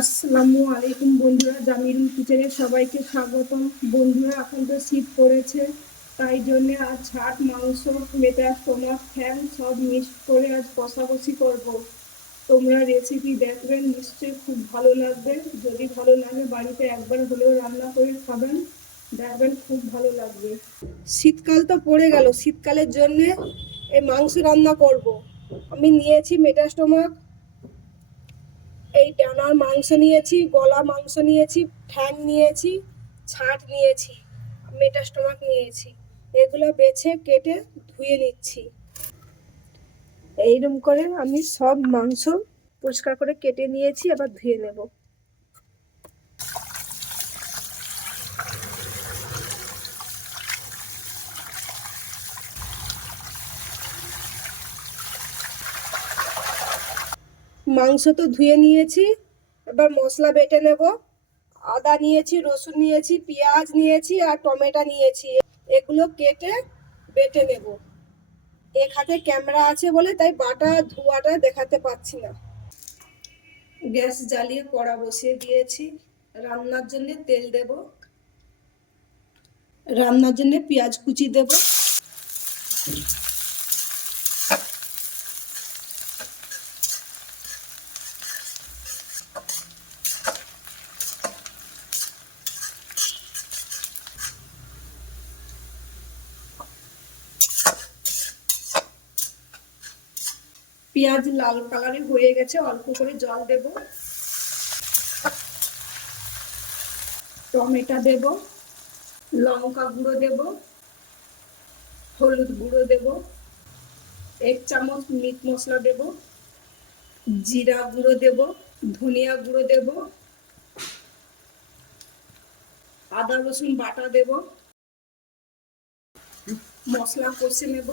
আসসালামু আলাইকুম বন্ধুরা, জামিরুল কিচেনে সবাইকে স্বাগতম। বন্ধুরা, এখন তো শীত পড়েছে, তাই জন্য আজ ছাট, মাংস, মেটা, স্টোমাক, ফ্যান সব মিক্স করে আজ কষাকষি করব। তোমরা রেসিপি দেখবেন, নিশ্চয়ই খুব ভালো লাগবে। যদি ভালো লাগে বাড়িতে একবার হলেও রান্না করে খাবেন, দেখবেন খুব ভালো লাগবে। শীতকাল তো পড়ে গেল, শীতকালের জন্য এই মাংস রান্না করব। আমি নিয়েছি মেটা স্টোমাক, এই ডানার মাংস নিয়েছি, গলা মাংস নিয়েছি, ঠ্যাং নিয়েছি, ছাট নিয়েছি, মেটা স্টোমাক নিয়েছি। এগুলো বেছে কেটে ধুয়ে নিচ্ছি। এইরকম করে আমি সব মাংস পরিষ্কার করে কেটে নিয়েছি, আবার ধুয়ে নেব। মাংস তো ধুয়ে নিয়েছি, এবার মশলা বেটে নেব। আদা নিয়েছি, রসুন নিয়েছি, পেঁয়াজ নিয়েছি আর টমেটো নিয়েছি। এগুলো কেটে বেটে নেব। এক হাতে ক্যামেরা আছে বলে তাই বাটা ধোয়াটা দেখাতে পাচ্ছি না। গ্যাস জ্বালিয়ে কড়া বসিয়ে দিয়েছি। রান্নার জন্য তেল দেব, রান্নার জন্য পেঁয়াজ কুচি দেব। পেঁয়াজ লাল কালারে হয়ে গেছে, অল্প করে জল দেব। টমেটো দেব, লঙ্কা গুঁড়ো দেব, হলুদ গুঁড়ো দেব, 1 চামচ মিট মশলা দেব, জিরা গুঁড়ো দেব, ধনিয়া গুঁড়ো দেব, আদা রসুন বাটা দেব। মশলা কষে নেব।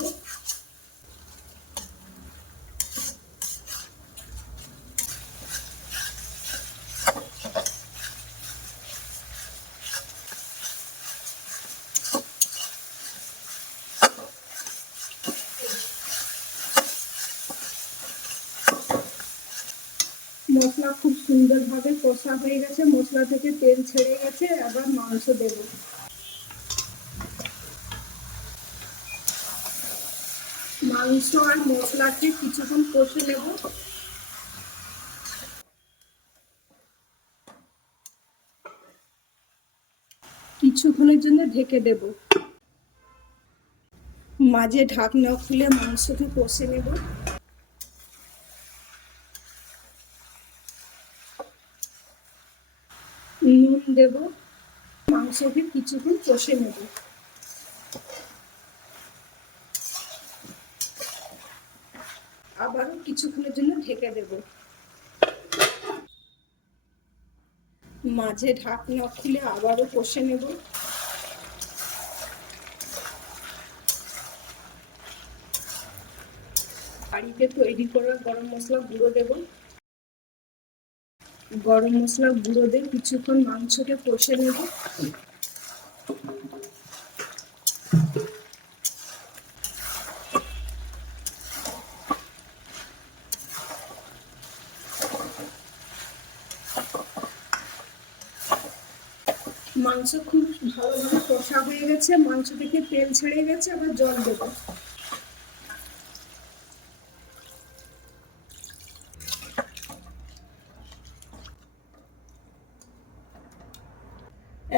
মশলা খুব সুন্দরভাবে কষা হয়ে গেছে, মশলা থেকে তেল ছেড়ে গেছে। আবার মাংস দেব। মাংস আর মশলাকে কিছুক্ষণ কষে নেব। কিছুক্ষণের জন্য ঢেকে দেব। মাঝে ঢাকনা খুলে মাংসকে কষে নেব। নুন দেব, মাংসকে কিছুক্ষণ কষে নেব। আবারও কিছুক্ষণের জন্য ঢেকে দেব। মাঝে ঢাকনা খুলে আবারও কষে নেব। বাড়িতে তৈরি করা গরম মশলা গুঁড়ো দেব। গরম মশলা গুঁড়ো দিয়ে কিছুক্ষণ মাংসকে কষে নেব। মাংস খুব ভালোভাবে কষা হয়ে গেছে, মাংস থেকে তেল ছেড়ে গেছে। আবার জল দেব।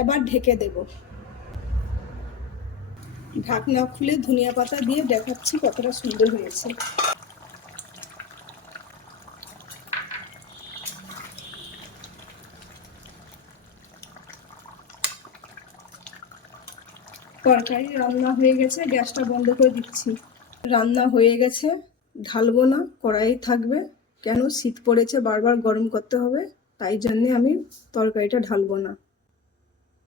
এবার ঢেকে দেব। ঢাকনা খুলে ধনিয়া পাতা দিয়ে দেখাচ্ছি কতটা সুন্দর হয়েছে। তরকারি রান্না হয়ে গেছে, গ্যাসটা বন্ধ করে দিচ্ছি। রান্না হয়ে গেছে, ঢালবো না, কড়াই থাকবে। কেন, শীত পড়েছে, বারবার গরম করতে হবে, তাই জন্যে আমি তরকারিটা ঢালবো না।